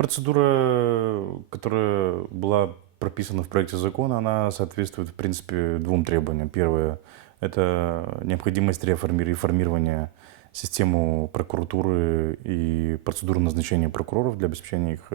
Процедура, которая была прописана в проекте закона, она соответствует, в принципе, двум требованиям. Первое — это необходимость реформирования системы прокуратуры и процедуры назначения прокуроров для обеспечения их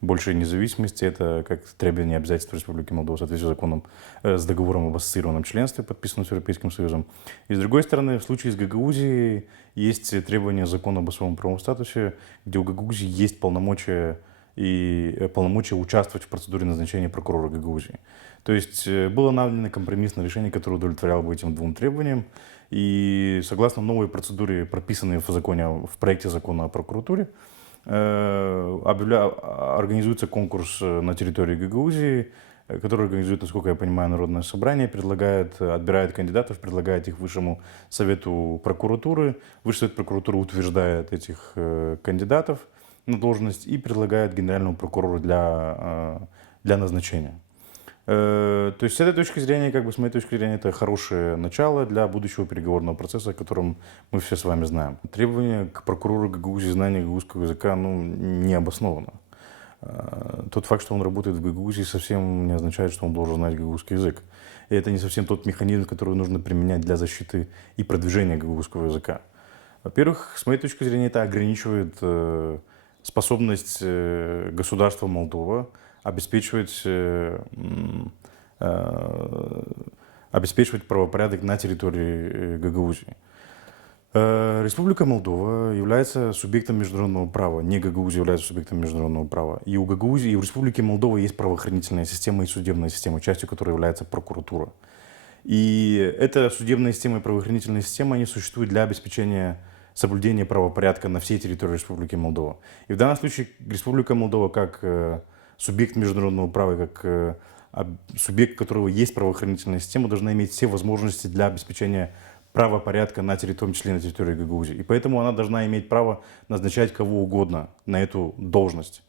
большей независимости. Это как требование и обязательства Республики Молдова в соответствии с законом, с договором об ассоциированном членстве, подписанным с Европейским Союзом. И с другой стороны, в случае с Гагаузией есть требования закона об особом правовом статусе, где у Гагаузии есть полномочия участвовать в процедуре назначения прокурора Гагаузии. То есть было найдено компромиссное решение, которое удовлетворяло бы этим двум требованиям. И согласно новой процедуре, прописанной в проекте закона о прокуратуре, организуется конкурс на территории Гагаузии, который организует, насколько я понимаю, Народное собрание, отбирает кандидатов, предлагает их Высшему совету прокуратуры. Высший совет прокуратуры утверждает этих кандидатов на должность и предлагает генеральному прокурору для назначения. То есть с этой точки зрения, с моей точки зрения, это хорошее начало для будущего переговорного процесса, о котором мы все с вами знаем. Требование к прокурору Гагаузии знания гагаузского языка не обосновано. Тот факт, что он работает в Гагаузии, совсем не означает, что он должен знать гагаузский язык. И это не совсем тот механизм, который нужно применять для защиты и продвижения гагаузского языка. Во-первых, с моей точки зрения, это ограничивает способность государства Молдова обеспечивать правопорядок на территории Гагаузии. Республика Молдова является субъектом международного права, не Гагаузия является субъектом международного права. И у Гагаузии, и у Республики Молдова есть правоохранительная система и судебная система, частью которой является прокуратура. И эта судебная система и правоохранительная система, они существуют для обеспечения соблюдения правопорядка на всей территории Республики Молдова. И в данном случае Республика Молдова как субъект международного права, как субъект, у которого есть правоохранительная система, должна иметь все возможности для обеспечения правопорядка в том числе на территории Гагаузии. И поэтому она должна иметь право назначать кого угодно на эту должность,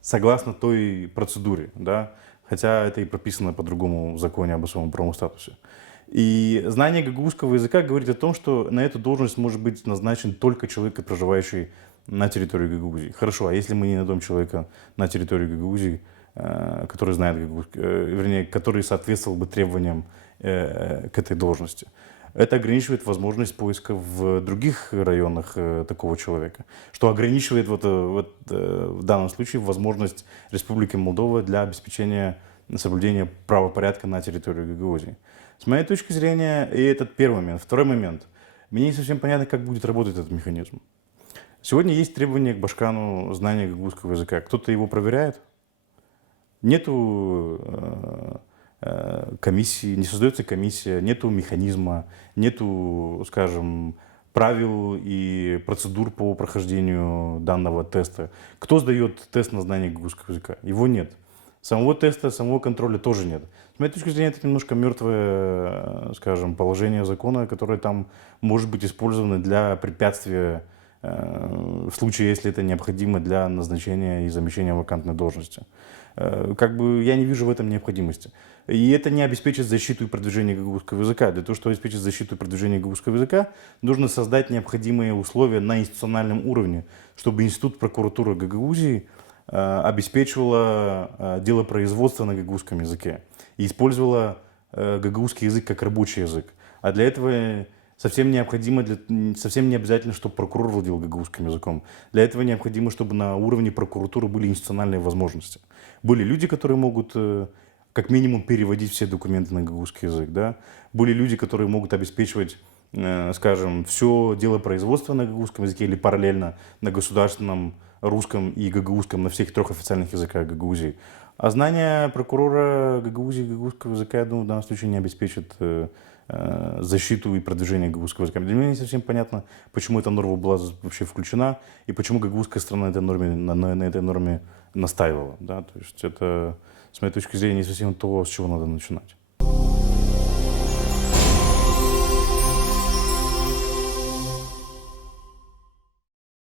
согласно той процедуре, да? Хотя это и прописано по-другому в законе об особом правовом статусе. И знание гагаузского языка говорит о том, что на эту должность может быть назначен только человек, проживающий на территории Гагаузии. Хорошо, а если мы не найдем человека на территории Гагаузии, который знает гагаузский, который соответствовал бы требованиям к этой должности? Это ограничивает возможность поиска в других районах такого человека, что ограничивает в данном случае возможность Республики Молдова для обеспечения соблюдения правопорядка на территории Гагаузии. С моей точки зрения, и этот первый момент. Второй момент. Мне не совсем понятно, как будет работать этот механизм. Сегодня есть требование к Башкану знания гагаузского языка. Кто-то его проверяет? Нету комиссии, не создается комиссия, нету механизма, нету, скажем, правил и процедур по прохождению данного теста. Кто сдает тест на знание гагаузского языка? Его нет. Самого теста, самого контроля тоже нет. С моей точки зрения, это немножко мертвое, скажем, положение закона, которое там может быть использовано для препятствия в случае, если это необходимо для назначения и замещения вакантной должности. Я не вижу в этом необходимости. И это не обеспечит защиту и продвижение гагаузского языка. Для того, чтобы обеспечить защиту и продвижение гагаузского языка, нужно создать необходимые условия на институциональном уровне, чтобы Институт прокуратуры Гагаузии обеспечивала делопроизводство на гагаузском языке и использовала гагаузский язык как рабочий язык. А для этого совсем не обязательно, чтобы прокурор владел гагаузским языком. Для этого необходимо, чтобы на уровне прокуратуры были институциональные возможности. Были люди, которые могут как минимум переводить все документы на гагаузский язык. Да? Были люди, которые могут обеспечивать, скажем, все делопроизводство на гагаузском языке или параллельно на государственном русском и гагаузском, на всех трех официальных языках Гагаузии. А знание прокурора Гагаузии гагаузского языка, я думаю, в данном случае не обеспечит защиту и продвижение гагаузского языка. Для меня не совсем понятно, почему эта норма была вообще включена и почему гагаузская страна на этой норме настаивала. Да? То есть это, с моей точки зрения, не совсем то, с чего надо начинать.